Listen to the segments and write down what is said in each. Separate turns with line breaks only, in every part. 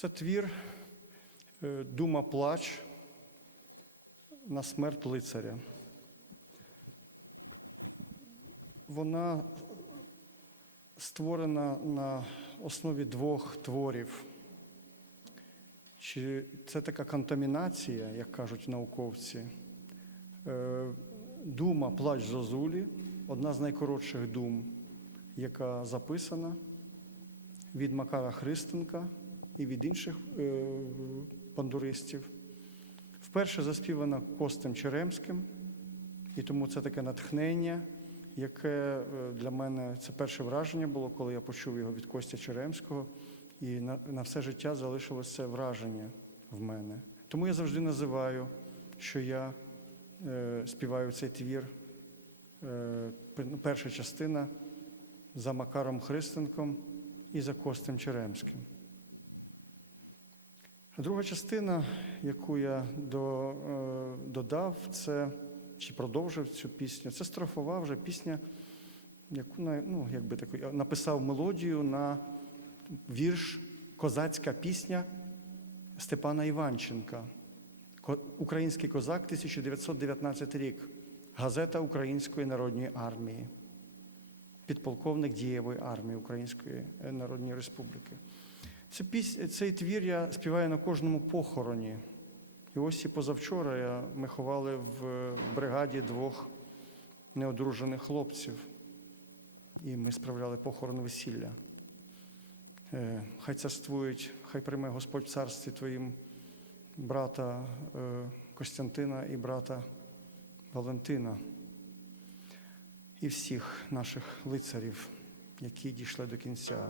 Це твір е, Дума плач на смерть лицаря. Вона створена на основі двох творів. Чи це така контамінація, як кажуть науковці? Е, Дума Плач Зозулі одна з найкоротших дум, яка записана від Макара Христенка і від інших е, бандуристів. Вперше заспівана Костем Черемським, і тому це таке натхнення, яке е, для мене це перше враження було, коли я почув його від Костя Черемського, і на, на все життя залишилось це враження в мене. Тому я завжди називаю, що я е, співаю цей твір. Е, перша частина за Макаром Христенком і за Костем Черемським. Друга частина, яку я до, е, додав, це чи продовжив цю пісню, це строфова вже пісня, яку ну, якби таку, написав мелодію на вірш Козацька пісня Степана Іванченка. Український козак, 1919 рік. Газета Української народної армії. Підполковник дієвої армії Української е, Народної Республіки. Цю піс- Цей твір я співаю на кожному похороні. І ось і позавчора я, ми ховали в бригаді двох неодружених хлопців. І ми справляли похорон весілля. Е, Хай царствують, хай прийме Господь в царстві твоїм брата е, Костянтина і брата Валентина і всіх наших лицарів, які дійшли до кінця.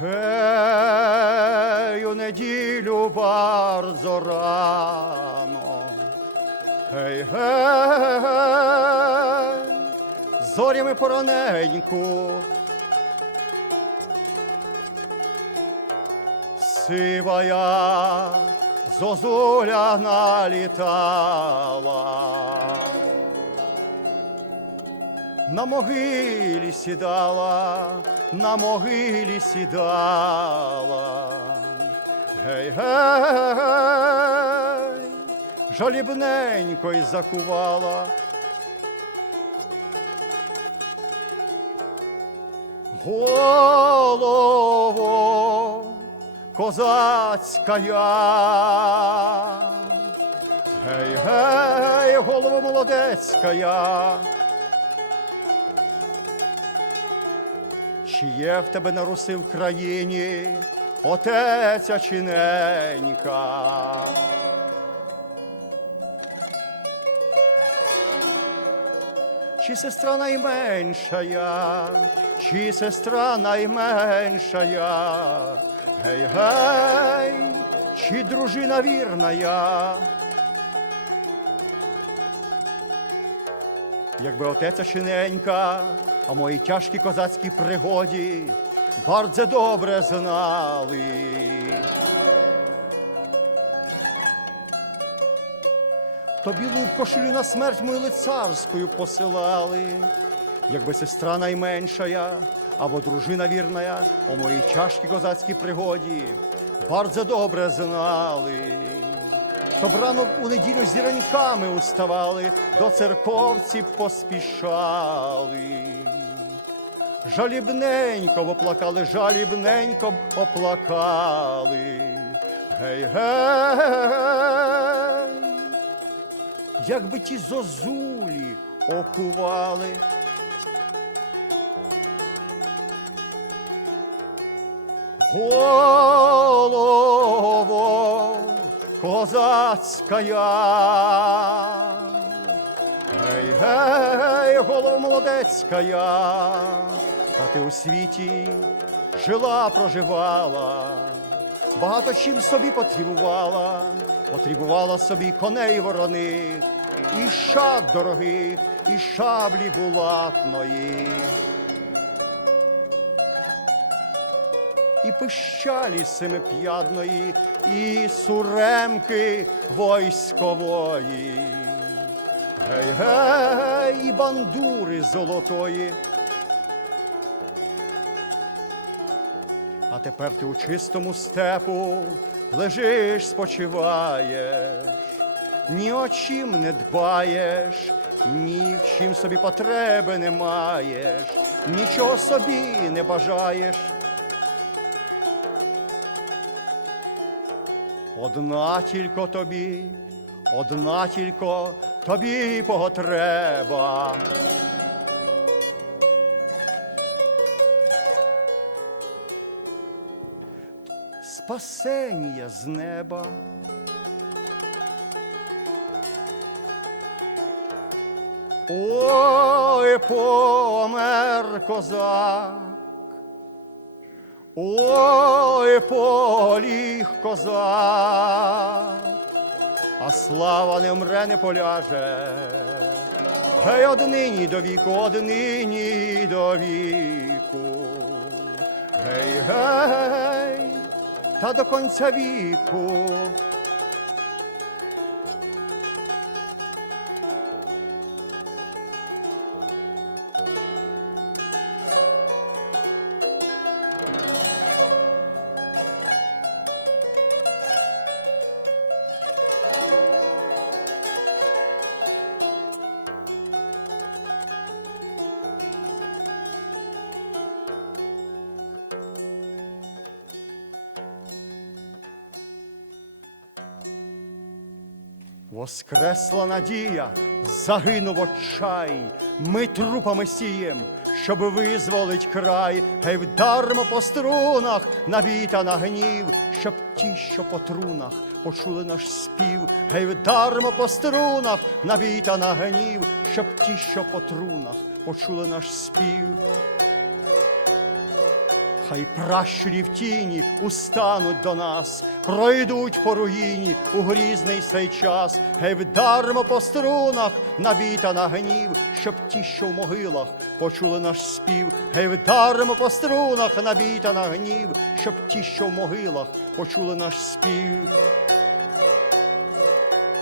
Гей, у неділю bardzo рано. Гей, гей, зорями пораненьку. Сивая зозуля налітала. На могилі сідала, на могилі сідала. Гей, гей, жалібненько й закувала. Голово козацькая. Гей, гей, голово молодецькая. Чи є в тебе на руси в країні отеця чи ненька? Чи сестра найменшая, чи сестра найменшая, гей, гей, чи дружина вірная? Якби отеця чи ненька, а мої тяжкі козацькі пригоді bardzo добре знали. То білу кошелю на смерть мою лицарською посилали, якби сестра найменшая або дружина вірная о моїй тяжкій козацькій пригоді bardzo добре знали. Щоб рано у неділю зіроньками уставали, до церковці поспішали. Жалібненько оплакали, жалібненько оплакали. Гей, гей, якби ті зозулі окували. Голово козацкая. Гей, гей, голов молодецька я, та ти у світі жила, проживала, багато чим собі потребувала, потребувала собі коней вороних, і шат дорогих, і шаблі булатної. І пищалі семип'ядної, і суремки войскової. Гей, гей, і бандури золотої. А тепер ти у чистому степу лежиш, спочиваєш, ні о чим не дбаєш, ні в чим собі потреби не маєш, нічого собі не бажаєш. Одна тільки тобі, одна тільки тобі потреба. Спасення з неба. Ой, помер козак. Ой, поліг коза, а слава не мре, не поляже. Гей, однині до віку, однині до віку. Гей, гей, та до конця віку. Воскресла надія, загинув отчай, ми трупами сієм, щоб визволить край, гей вдармо по струнах, набіта на гнів, щоб ті, що по трунах, почули наш спів, гей вдармо по струнах, набіта на гнів, щоб ті, що по трунах, почули наш спів. Хай пращурі в тіні устануть до нас, пройдуть по руїні у грізний сей час, гей вдармо по струнах, набіта на гнів, щоб ті, що в могилах, почули наш спів, гей вдармо по струнах, набіта на гнів, щоб ті, що в могилах, почули наш спів.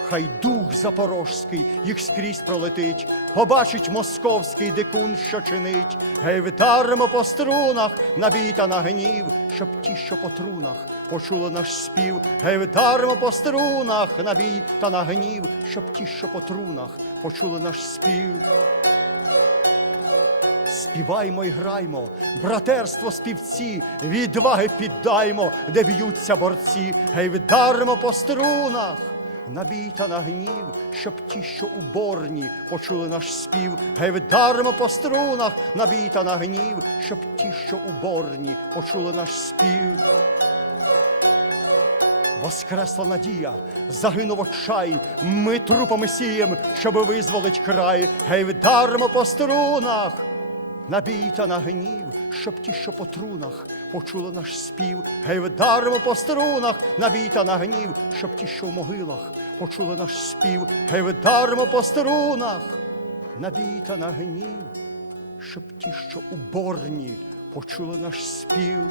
Хай дух запорожський їх скрізь пролетить, побачить московський дикун, що чинить, гей вдармо по струнах, набіта на гнів, щоб ті, що по трунах, почули наш спів, гей вдармо по струнах, набіта на гнів, щоб ті, що по трунах, почули наш спів. Співаймо й граймо, братерство співці, відваги піддаймо, де б'ються борці, гей вдармо по струнах. Набійта на гнів, щоб ті, що у борні, почули наш спів, гей вдармо по струнах, набійта на гнів, щоб ті, що у борні, почули наш спів. Воскресла надія, загинув отчай, ми трупами сієм, щоб визволить край, гей вдармо по струнах. Набійта на гнів, щоб ті, що по трунах, почули наш спів, гей вдармо по струнах, набійта на гнів, щоб ті, що в могилах, почули наш спів, гей вдармо по струнах, набійта на гнів, щоб ті, що у борні, почули наш спів.